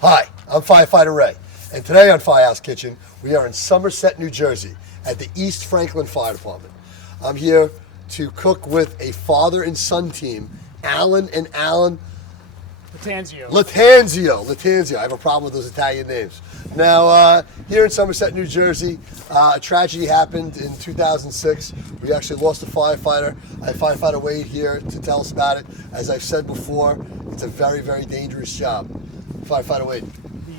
Hi, I'm Firefighter Ray, and today on Firehouse Kitchen, we are in Somerset, New Jersey, at the East Franklin Fire Department. I'm here to cook with a father and son team, Alan and Alan Latanzio. I have a problem with those Italian names. Now, here in Somerset, New Jersey, a tragedy happened in 2006. We actually lost a firefighter. I have Firefighter Wade here to tell us about it. As I've said before, it's a very, very dangerous job. Firefighter Wade.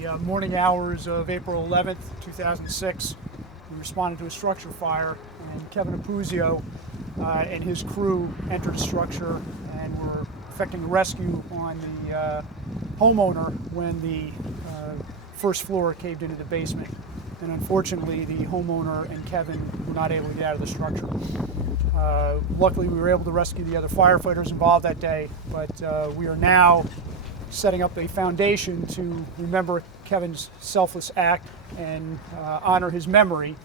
The morning hours of April 11th, 2006, we responded to a structure fire, and Kevin Apuzzio and his crew entered the structure and were effecting a rescue on the homeowner when the first floor caved into the basement. And unfortunately, the homeowner and Kevin were not able to get out of the structure. Luckily, we were able to rescue the other firefighters involved that day, but we are now setting up a foundation to remember Kevin's selfless act and honor his memory.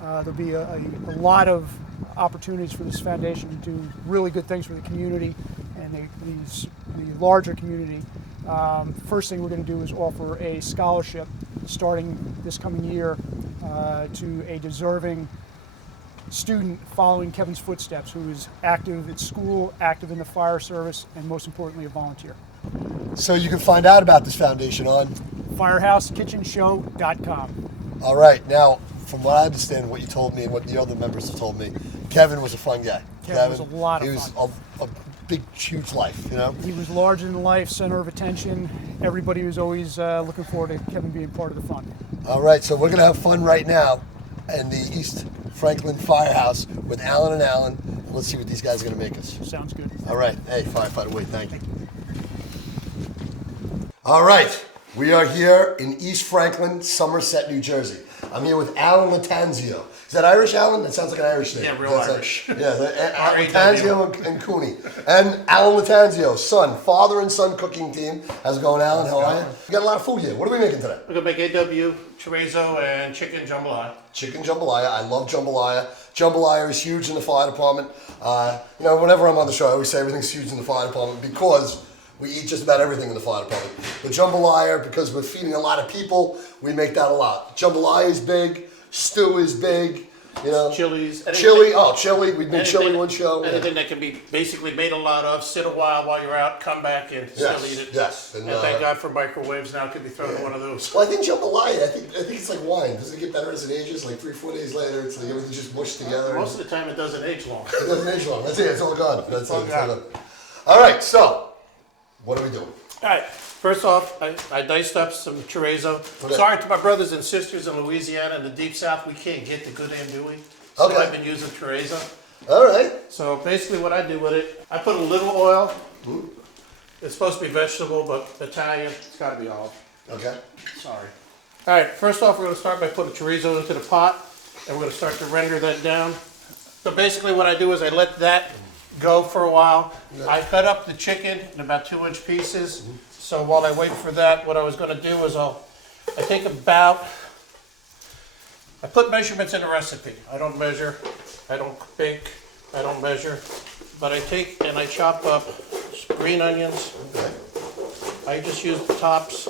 There'll be a lot of opportunities for this foundation to do really good things for the community and the larger community. First thing we're going to do is offer a scholarship starting this coming year to a deserving student following Kevin's footsteps who is active at school, active in the fire service, and most importantly, a volunteer. So you can find out about this foundation on FirehouseKitchenshow.com. All right. Now, from what I understand, what you told me and what the other members have told me, Kevin was a fun guy. Kevin was a lot of fun. He was a big, huge life, you know? He was larger than life, center of attention. Everybody was always looking forward to Kevin being part of the fun. All right, so we're going to have fun right now in the East Franklin Firehouse with Alan and Alan. And let's see what these guys are going to make us. Sounds good. All right. Hey, Firefighter Wade, thank you. All right, we are here in East Franklin, Somerset, New Jersey. I'm here with Alan Latanzio. Is that Irish, Alan? That sounds like an Irish name. Yeah, real Irish. Latanzio and Cooney. And Alan Latanzio, son, father and son cooking team. How's it going, Alan? How are you? We got a lot of food here. What are we making today? We're gonna make AW, chorizo, and chicken jambalaya. Chicken jambalaya. I love jambalaya. Jambalaya is huge in the fire department. Whenever I'm on the show, I always say everything's huge in the fire department because we eat just about everything in the fire department. The jambalaya, because we're feeding a lot of people, we make that a lot. Jambalaya is big. Stew is big. You know, Chilies. Chili. We made chili one show. Anything that can be basically made a lot of, sit a while you're out, come back and still eat it. Yes. And thank God for microwaves now, it could be thrown in one of those. Well, I think jambalaya, I think it's like wine. Doesn't it get better as it ages? Like 3-4 days later, it's like everything's just mushed together. Most of the time it doesn't age long. It doesn't age long. That's it. It's all gone. That's all it. gone. All right, so what are we doing? All right, first off, I diced up some chorizo. Okay. Sorry to my brothers and sisters in Louisiana and the Deep South, we can't get the good andouille. So Okay. I've been using chorizo. All right. So basically what I do with it, I put a little oil. It's supposed to be vegetable, but Italian, it's gotta be olive. Okay. Sorry. All right, first off, we're gonna start by putting chorizo into the pot, and we're gonna start to render that down. So basically what I do is I let that go for a while. I cut up the chicken in about 2-inch pieces. So while I wait for that, what I was gonna do is I put measurements in the recipe. I don't measure, I don't bake, I don't measure. But I take and I chop up green onions. Okay. I just use the tops.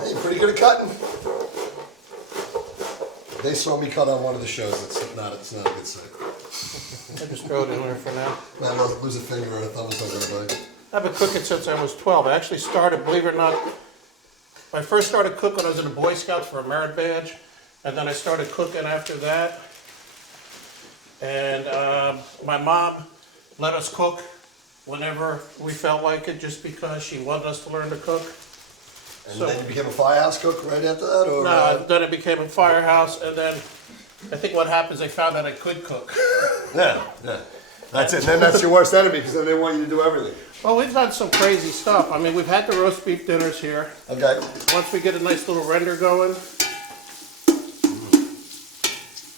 Hey, you're pretty good at cutting. They saw me cut on one of the shows. It's not a good sight. I just throw it in there for now. Man, lose a finger or a thumb or something. I've been cooking since I was 12. I actually started, believe it or not, I first started cooking when I was in the Boy Scouts for a merit badge, and then I started cooking after that. And my mom let us cook whenever we felt like it, just because she wanted us to learn to cook. And then you became a firehouse cook right after that, or? No, then it became a firehouse, and then I think what happens, they found out I could cook. Yeah. That's it. And then that's your worst enemy because then they want you to do everything. Well, we've done some crazy stuff. I mean, we've had the roast beef dinners here. Okay. Once we get a nice little render going.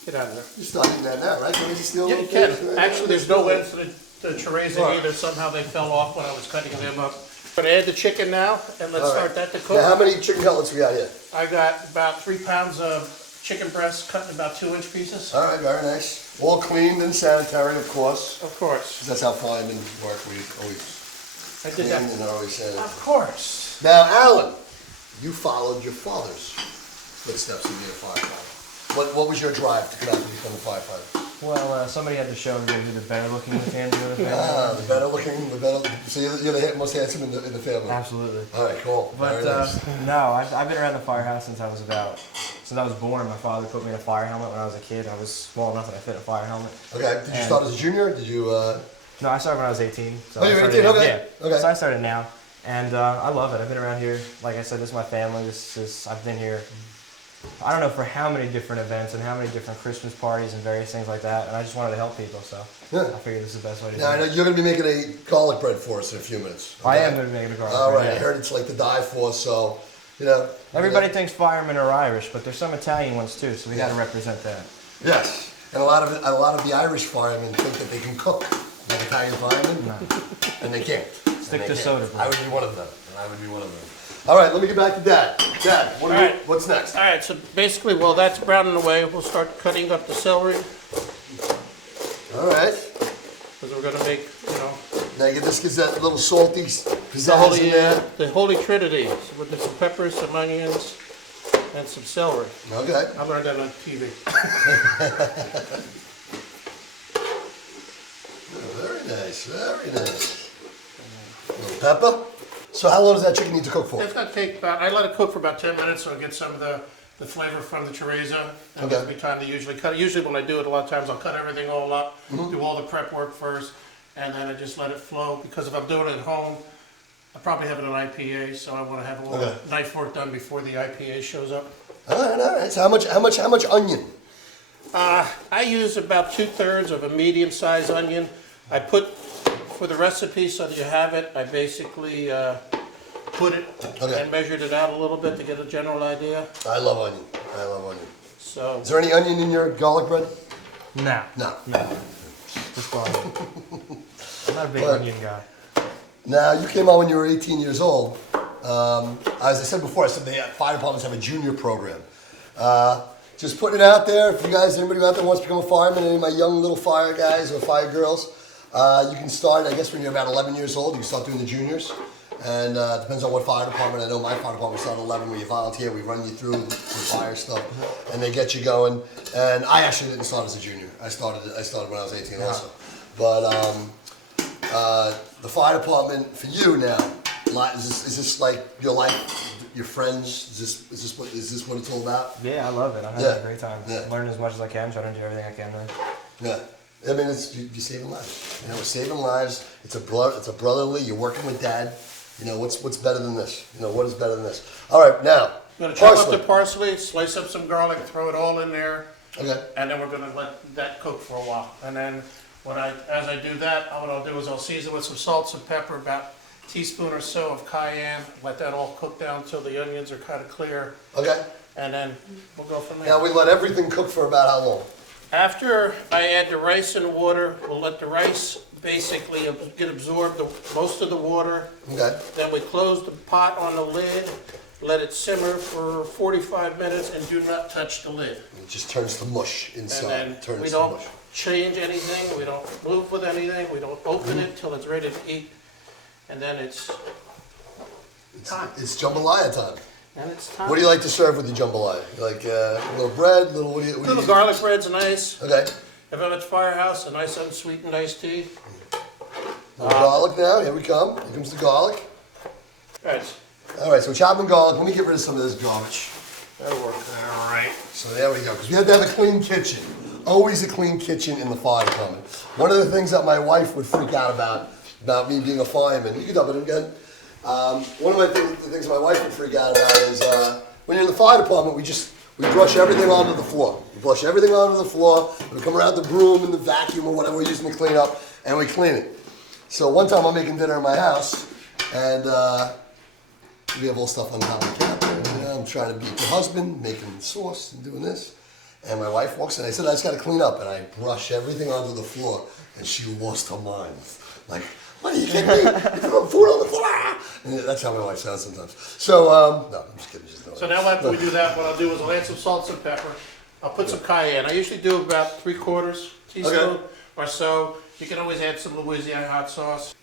Get out of there. You're starting that now, right? Can we just steal a Yeah, little you bit? can. Actually, there's no ends to the chorizo either. Somehow they fell off when I was cutting them up. I'm gonna add the chicken now, and let's start that to cook. Now, how many chicken cutlets we got here? I got about 3 pounds of chicken breast cut in about 2-inch pieces. All right, very nice. All cleaned and sanitary, of course. Of course. That's how firemen work. We always I did clean that. and always sanitary. Of course. Now, Alan, you followed your father's footsteps in being a firefighter. What was your drive to come out to become a firefighter? Well, somebody had to show everybody who the better looking in the family. The better looking, the better. So you're the most handsome in the family. Absolutely. All right, cool. But Very nice. no, I've been around the firehouse since I was born. My father put me in a fire helmet when I was a kid. I was small enough that I fit a fire helmet. Okay. Did you start as a junior? Did you? No, I started when I was 18. So Oh, you were I started 18, now. okay. Yeah. Okay. So I started now, and I love it. I've been around here. Like I said, this is my family. I've been here. I don't know for how many different events and how many different Christmas parties and various things like that. And I just wanted to help people, so Yeah. I figured this is the best way to Now I do know it. you're going to be making a garlic bread for us in a few minutes. I okay? am going to make it a garlic All bread, right. I yeah. heard it's like to die for, so you know. Everybody thinks firemen are Irish, but there's some Italian ones too, so we got to represent that. Yes, and a lot of the Irish firemen think that they can cook like Italian firemen, and they can't. Stick And they to can't. soda, bro. I would be one of them. All right, let me get back to Dad. Dad, All right. what's next? All right, so basically, while that's browning away, we'll start cutting up the celery, All right. because we're gonna make, Now this gives that little salty the pizzazz in there. holy trinity, with some peppers, some onions, and some celery. Okay. I learned that on TV. Very nice. Very nice. A little pepper. So how long does that chicken need to cook for? It's gonna take about, I let it cook for about 10 minutes so it gets some of the flavor from the chorizo. And Okay. gives me time to usually cut it. Usually when I do it, a lot of times I'll cut everything all up, do all the prep work first, and then I just let it flow. Because if I'm doing it at home, I probably have it on IPA, so I want to have a little Okay. knife work done before the IPA shows up. All right. So how much onion? I use about 2/3 of a medium-sized onion. I put, for the recipe so that you have it, I basically put it Okay. and measured it out a little bit to get a general idea. I love onion. So, Is there any onion in your garlic bread? Nah, No. just garlic. I'm not a big But- onion guy. Now, you came on when you were 18 years old. As I said before, I said the fire departments have a junior program. Just putting it out there, if you guys, anybody out there wants to become a fireman, any of my young little fire guys or fire girls, you can start, I guess, when you're about 11 years old. You can start doing the juniors. And it depends on what fire department. I know my fire department started at 11 where you volunteer. We run you through the fire stuff, and they get you going. And I actually didn't start as a junior. I started when I was 18 also. But the fire department for you now, is this like your life, your friends? Is this what it's all about? Yeah, I love it. I'm having Yeah. a great time. Yeah. Learning as much as I can, trying to do everything I can. Man. Yeah. I mean, you're saving lives. You know, we're saving lives. It's a brotherly. You're working with Dad. You know, what's better than this? You know, what is better than this? All right, now, I'm gonna chop up parsley. the parsley, slice up some garlic, throw it all in there, Okay. and then we're gonna let that cook for a while. And then as I do that, what I'll do is I'll season with some salt, some pepper, about a teaspoon or so of cayenne. Let that all cook down until the onions are kind of clear, Okay. and then we'll go from there. Now we let everything cook for about how long? After I add the rice and water, we'll let the rice basically get absorbed, most of the water. Okay. Then we close the pot on the lid, let it simmer for 45 minutes, and do not touch the lid. It just turns to mush And inside. then Turns we to don't mush. change anything, we don't move with anything, we don't open it till it's ready to eat. And then it's time. It's jambalaya time. And it's time. What do you like to serve with the jambalaya? Like a little bread, little what do you? Little garlic bread's nice. Okay. If I'm at Firehouse, a nice unsweetened iced tea. Little garlic now. Here we come. Here comes the garlic. Right, All right. So chopping garlic. Let me get rid of some of this garbage. that'll work. All right. So there we go. Because we have to have a clean kitchen. Always a clean kitchen in the fire department. One of the things that my wife would freak out about me being a fireman. You can dump it again. One of the things my wife would freak out about is when you're in the fire department, we brush everything onto the floor. We brush everything onto the floor. We come around the broom and the vacuum or whatever we're using to clean up, and we clean it. So one time I'm making dinner in my house, and we have all stuff on top of the counter. You know, I'm trying to beat the husband, making sauce and doing this. And my wife walks in. I said, I just got to clean up. And I brush everything onto the floor. And she lost her mind. Like, what are you kidding me? You threw food on the floor. And that's how my wife sounds sometimes. So, no, I'm just kidding. So now after we do that, what I'll do is I'll add some salt and pepper. I'll put some cayenne. I usually do about 3/4 teaspoon Okay. or so. You can always add some Louisiana hot sauce.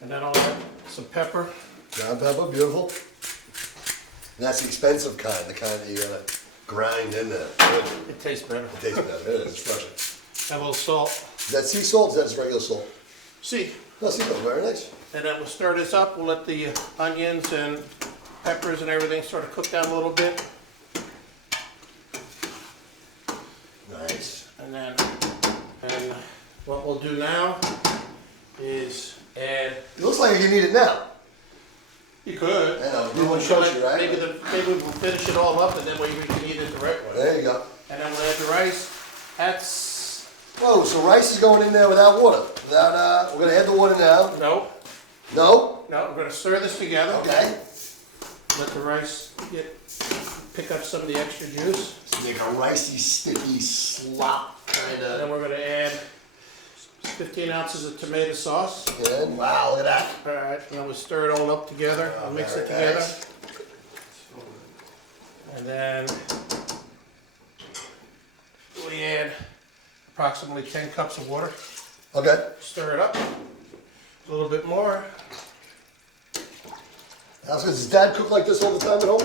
And then I'll add some pepper. Ground pepper, beautiful. And that's the expensive kind, the kind that you gotta grind in there. Good. It tastes better. It tastes better. It is. It's fresh. Have a little salt. Is that sea salt? Is that just regular salt? See, No, sea salt. Very nice. and then we'll stir this up. We'll let the onions and peppers and everything sort of cook down a little bit. Nice. And what we'll do now is add. It looks like you can eat it now. You could. I know, you want country, right? Maybe we'll finish it all up and then we can eat it the right way. There you go. And then we'll add the rice. That's Whoa, so rice is going in there without water. Without, we're gonna add the water now. no, No? no. We're gonna stir this together. Okay. Let the rice pick up some of the extra juice. So make a ricey, sticky slop kind And then of. we're gonna add 15 ounces of tomato sauce. Good. Wow, look at that. All right, and then we'll stir it all up together. Oh, I'll mix it very together. nice. And then we add approximately 10 cups of water. Okay. Stir it up a little bit more. How's good? Does Dad cook like this all the time at home?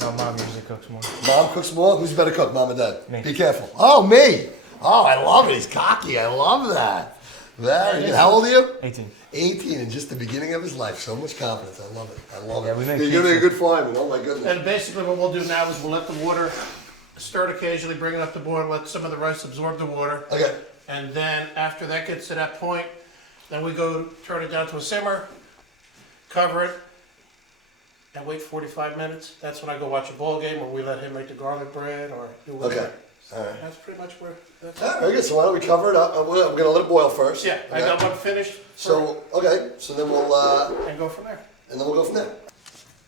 No, Mom usually cooks more. Mom cooks more? Who's better cook, Mom or Dad? Me. Be careful. Oh, me. Oh, I love it. He's cocky. I love that. Very good. How old are you? 18. 18 and just the beginning of his life. So much confidence. I love it. I love Yeah, it. we make You're gonna be a pizza. good fireman. Oh my goodness. And basically what we'll do now is we'll let the water stir it occasionally, bring it up to boil, let some of the rice absorb the water. Okay. And then after that gets to that point, then we go turn it down to a simmer, cover it, and wait 45 minutes. That's when I go watch a ball game, or we let him make the garlic bread, or do whatever. Okay. All right. That's pretty much where. That's All right, very good. So why don't we cover it up? I'm gonna let it boil first. Yeah, I Okay? got one finished. So okay. So then we'll And go from there. and then we'll go from there.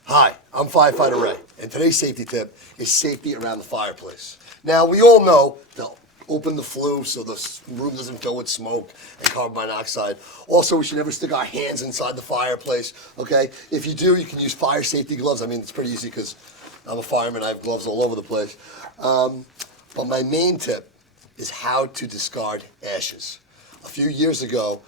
Hi, I'm Firefighter Ray, and today's safety tip is safety around the fireplace. Now we all know to open the flue so the room doesn't fill with smoke and carbon monoxide. Also, we should never stick our hands inside the fireplace. Okay, if you do, you can use fire safety gloves. I mean, it's pretty easy because I'm a fireman. I have gloves all over the place. But my main tip is how to discard ashes. A few years ago,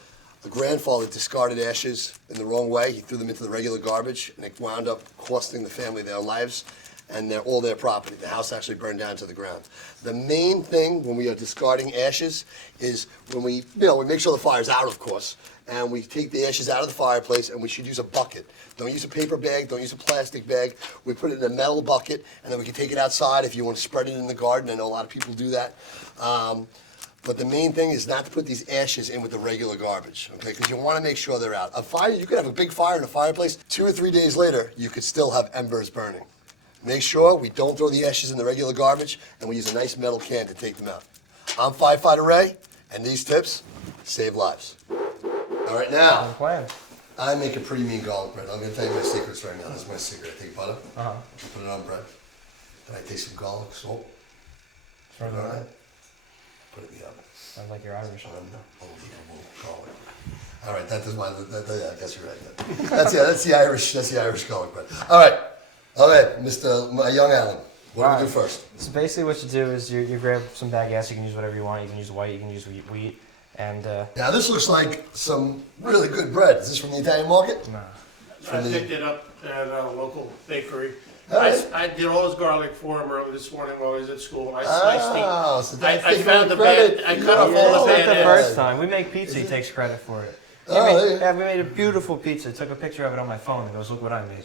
a grandfather discarded ashes in the wrong way. He threw them into the regular garbage, and it wound up costing the family their lives and all their property. The house actually burned down to the ground. The main thing when we are discarding ashes is when we make sure the fire's out, of course, and we take the ashes out of the fireplace, and we should use a bucket. Don't use a paper bag, don't use a plastic bag. We put it in a metal bucket, and then we can take it outside if you want to spread it in the garden. I know a lot of people do that. But the main thing is not to put these ashes in with the regular garbage, okay? Because you want to make sure they're out. A fire, you could have a big fire in a fireplace. 2 or 3 days later, you could still have embers burning. Make sure we don't throw the ashes in the regular garbage, and we use a nice metal can to take them out. I'm Firefighter Ray, and these tips save lives. All right, now, Plan. I make a pretty mean garlic bread. I'm going to tell you my secrets right now. This is my secret. I take butter, put it on bread, and I take some garlic, salt, put it on it, put it in the oven. Sounds like you're Irish. Unbelievable garlic. All right, that does my. Yeah, I guess you're right. That's the Irish garlic bread. All right, my young Alan. What do we do first? So basically what you do is you grab some baguettes. You can use whatever you want. You can use white, you can use wheat. And Now this looks like some really good bread. Is this from the Italian market? no. I picked it up at a local bakery. All right. I did all his garlic for him early this morning while he was at school. I sliced Oh, so that's I taking found the credit. bad. I cut off Yeah, all it's the not bad the ends. first time. We make pizza. He takes credit for it. Oh, there you go. Yeah, we made a beautiful pizza. Took a picture of it on my phone and goes, look what I made.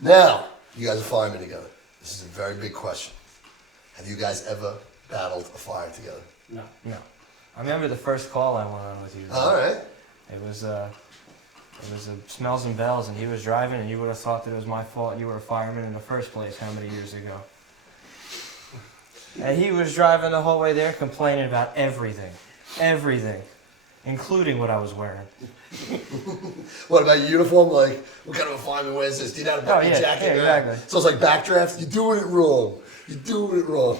Now, you guys are firemen together. This is a very big question. Have you guys ever battled a fire together? No. No. I remember the first call I went on with you. All right. It was Smells and Bells, and he was driving, and you would have thought that it was my fault you were a fireman in the first place how many years ago. And he was driving the whole way there complaining about everything, including what I was wearing. What about your uniform? Like, what kind of a fireman wears this? Do you not have a yeah, jacket? yeah, exactly. So it's like backdraft. You're doing it wrong. You're doing it wrong.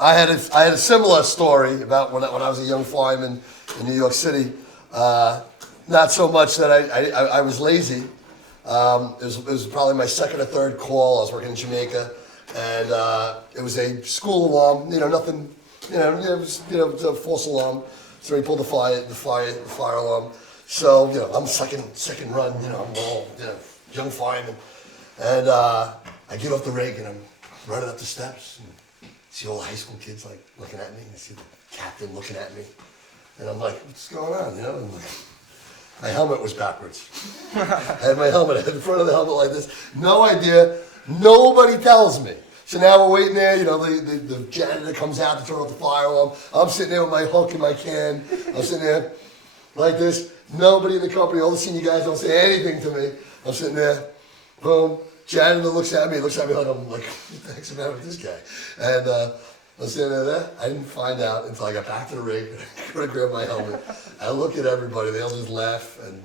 I had a similar story about when I was a young fireman in New York City. Not so much that I was lazy. It was probably my second or third call. I was working in Jamaica, and it was a school alarm. Nothing. It was a false alarm. So he pulled the fire alarm. So, I'm second run, I'm all, young fireman. And I get off the rig and I'm running up the steps and see all the high school kids like looking at me. I see the captain looking at me. And I'm like, what's going on, And like, my helmet was backwards. I had my helmet, I had the front of the helmet like this. No idea. Nobody tells me. So now we're waiting there, the janitor comes out to turn off the fire alarm. I'm sitting there with my hook and my can. I'm sitting there like this. Nobody in the company, all the senior guys don't say anything to me. I'm sitting there, boom. Janitor looks at me like I'm like, what the heck's the matter with this guy? And I'm sitting there. I didn't find out until I got back to the rig. I go to grab my helmet. I look at everybody. They all just laugh, and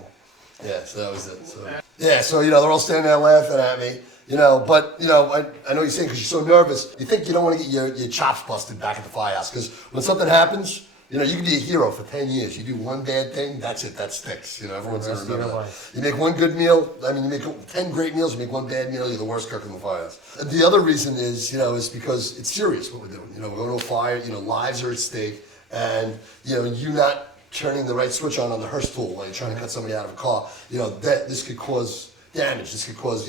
yeah, so that was it. So yeah, so they're all standing there laughing at me. But I know you're saying because you're so nervous, you think you don't want to get your chops busted back at the firehouse because when something happens, you can be a hero for 10 years. You do one bad thing, that's it, that sticks. Everyone's gonna remember that. You make one good meal, you make 10 great meals, you make one bad meal, you're the worst cook in the firehouse. And the other reason is, is because it's serious what we're doing. We're going to a fire, lives are at stake, and you not turning the right switch on the hearse tool while you're trying to cut somebody out of a car, that this could cause damage. This could cause,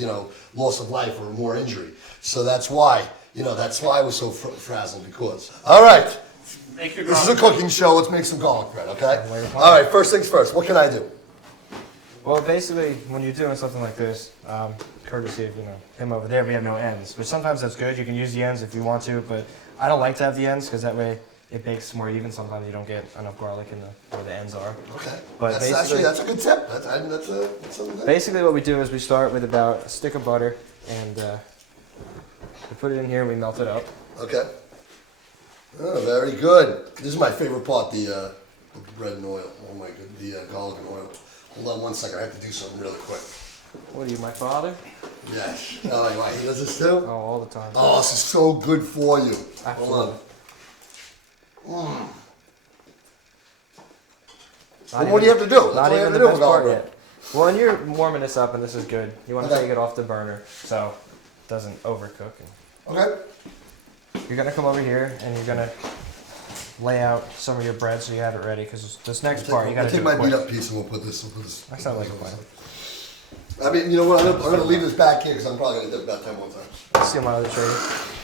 loss of life or more injury. So that's why, I was so frazzled because. All right. This is a cooking show. Let's make some garlic bread, okay? All right, first things first. What can I do? Well, basically, when you're doing something like this, courtesy of, him over there, we have no ends. But sometimes that's good. You can use the ends if you want to, but I don't like to have the ends because that way it bakes more even. Sometimes you don't get enough garlic in where the ends are. Okay. But that's a good tip. That's something good. Basically, what we do is we start with about a stick of butter, and we put it in here and we melt it up. Okay. Oh, very good. This is my favorite part, the bread and oil. Oh my god, the garlic and oil. Hold on one second, I have to do something really quick. What are you, my father? Yes. Oh, why, he does this too? Oh, all the time. Oh, this is so good for you. Absolutely. Hold on. Well, what do you have to do? Not even the best part yet. Well, when you're warming this up, and this is good, you want to take it off the burner so it doesn't overcook. Okay. You're going to come over here, and you're going to lay out some of your bread so you have it ready, because this next part, you got to do it quick. I'll take my beat up piece and we'll put this. That sounds like a plan. I mean, you know what? I'm going to leave this back here because I'm probably going to do it about 10 more times. Let's see my other tray.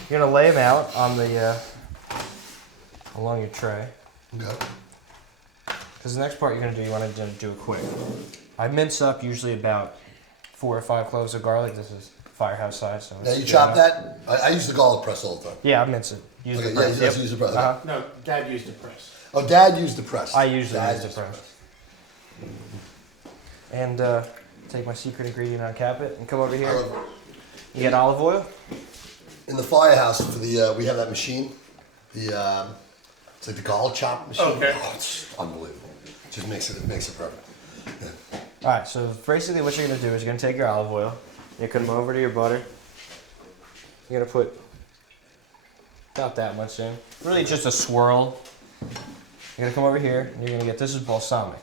You're going to lay them out on the along your tray. Okay. Because the next part you're going to do, you want to do it quick. I mince up usually about 4 or 5 cloves of garlic. This is firehouse size. So now you chop that? I use the garlic press all the time. Yeah, I mince it. Use the press. Yeah, use the press. Uh-huh. No, Dad used the press. Oh, Dad used the press. I usually use the press. And take my secret ingredient, uncap it, and come over here. You get olive oil. In the firehouse, for the we have that machine. It's like the garlic chop machine. Okay. Oh, it's unbelievable. It just makes it perfect. Yeah. All right, so basically what you're going to do is you're going to take your olive oil, you're going to come over to your butter. You're going to put not that much in, really just a swirl. You're going to come over here and you're going to get, this is balsamic.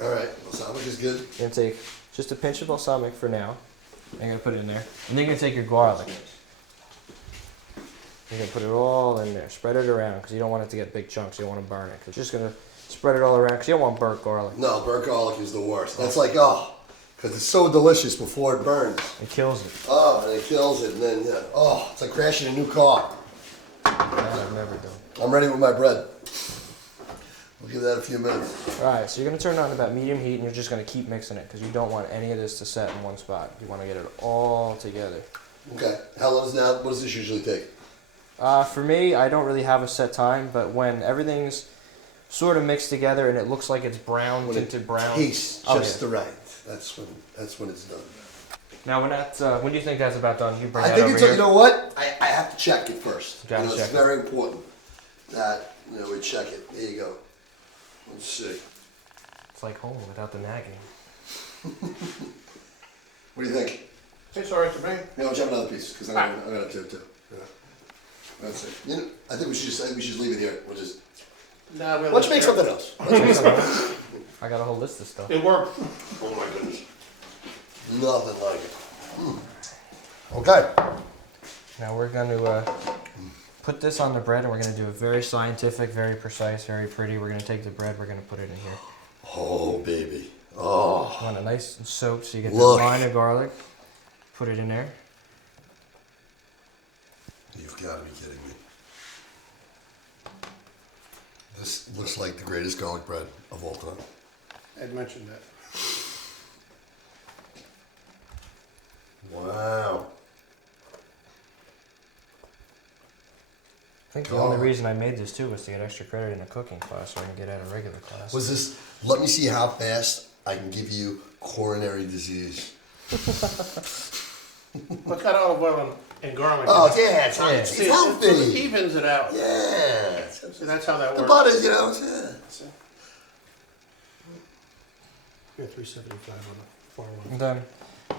All right, balsamic is good. You're going to take just a pinch of balsamic for now. And you're going to put it in there. And then you're going to take your garlic. You're going to put it all in there. Spread it around because you don't want it to get big chunks. You don't want to burn it. You're just going to spread it all around because you don't want burnt garlic. No, burnt garlic is the worst. That's like, because it's so delicious before it burns. It kills it. Oh, and it kills it. And then, it's like crashing a new car. That I've never done. I'm ready with my bread. We'll give that a few minutes. All right, so you're going to turn it on about medium heat, and you're just going to keep mixing it because you don't want any of this to set in one spot. You want to get it all together. Okay. How long what does this usually take? For me, I don't really have a set time, but when everything's sort of mixed together and it looks like it's brown, tinted brown. Tastes just the right. That's when it's done. Now, when do you think that's about done? You bring I that think over it's, here. you know what? I have to check it first. Gotta It's check it. very important that we check it. There you go. Let's see. It's like home without the nagging. What do you think? It's all right to me. Yeah, I'll jump another piece because I'm gonna do it too. Yeah. That's it. I think we should leave it here. We'll just let's make something else. I got a whole list of stuff. It worked. Oh my goodness. Nothing like it. Okay. Now we're going to put this on the bread, and we're going to do it very scientific, very precise, very pretty. We're going to take the bread, we're going to put it in here. Oh baby. Oh, Want it nice and soaked so you get the Look. line of garlic. Put it in there. you've got to be kidding me. This looks like the greatest garlic bread of all time. I'd mentioned that. Wow. I think the only reason I made this too was to get extra credit in a cooking class so I can get out of regular class. Was this, let me see how fast I can give you coronary disease. What's got olive oil and garlic? Oh, in it? yeah, it's See, healthy. it evens it out. Yeah. See, that's how that The works. butter, you know, yeah. Yeah, 375 on the far one. And then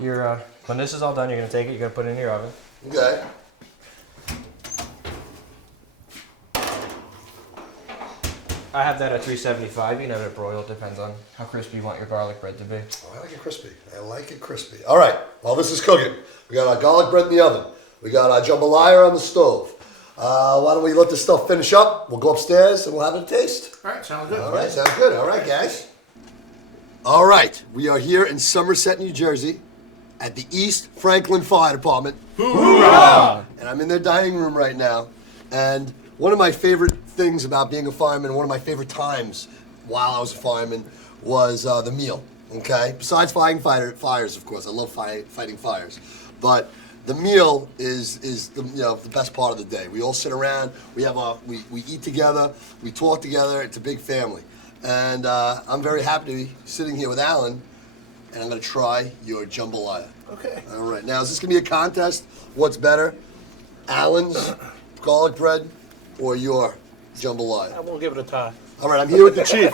you're, when this is all done, you're gonna take it. You're gonna put it in your oven. Okay. I have that at 375. You know to broil. It depends on how crispy you want your garlic bread to be. Oh, I like it crispy. I like it crispy. All right, while this is cooking, we got our garlic bread in the oven. We got our jambalaya on the stove. Why don't we let this stuff finish up? We'll go upstairs and we'll have a taste. All right, sounds good. All right, sounds good. All right, guys. All right, we are here in Somerset, New Jersey, at the East Franklin Fire Department. Hoorah! And I'm in their dining room right now. And one of my favorite things about being a fireman, one of my favorite times while I was a fireman, was the meal. Okay, besides fighting fires, of course, I love fighting fires, but the meal is the the best part of the day. We all sit around, we eat together, we talk together. It's a big family, and I'm very happy to be sitting here with Alan, and I'm gonna try your jambalaya. Okay. All right, now is this gonna be a contest? What's better, Alan's garlic bread or your jambalaya? We'll give it a tie. All right, I'm here with the chief.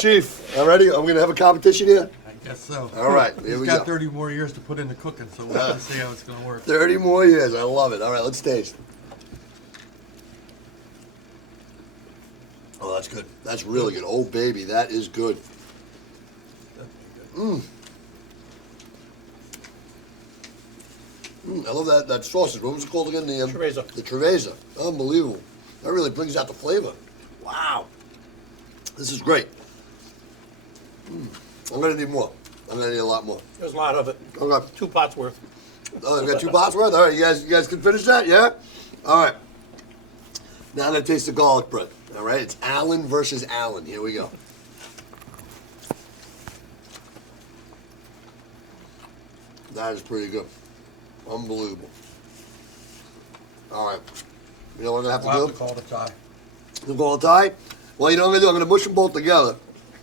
Chief, all ready? I'm gonna have a competition here. I guess so. All right, here He's we got go. 30 more years to put into cooking, so we'll have to see how it's going to work. 30 more years. I love it. All right, let's taste. Oh, that's good. That's really good. Oh, baby, that is good. I love that sausage. What was it called again? The Chorizo. The chorizo. Unbelievable. That really brings out the flavor. Wow. This is great. I'm gonna need more. I'm gonna need a lot more. There's a lot of it. Okay. 2 pots worth. Oh, we got 2 pots worth? All right, you guys can finish that, yeah? All right. Now I'm gonna taste the garlic bread. All right, it's Alan versus Alan. Here we go. That is pretty good. Unbelievable. All right. You know what I'm gonna have to do? call it a tie. You call it tie? Well, you know what I'm gonna do? I'm gonna mush them both together.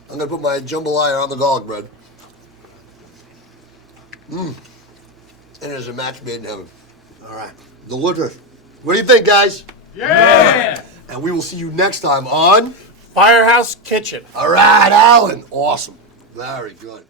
I'm gonna put my jambalaya on the garlic bread. And there's a match made in heaven. All right. Delicious. What do you think, guys? Yeah! And we will see you next time on Firehouse Kitchen. All right, Alan. Awesome. Very good.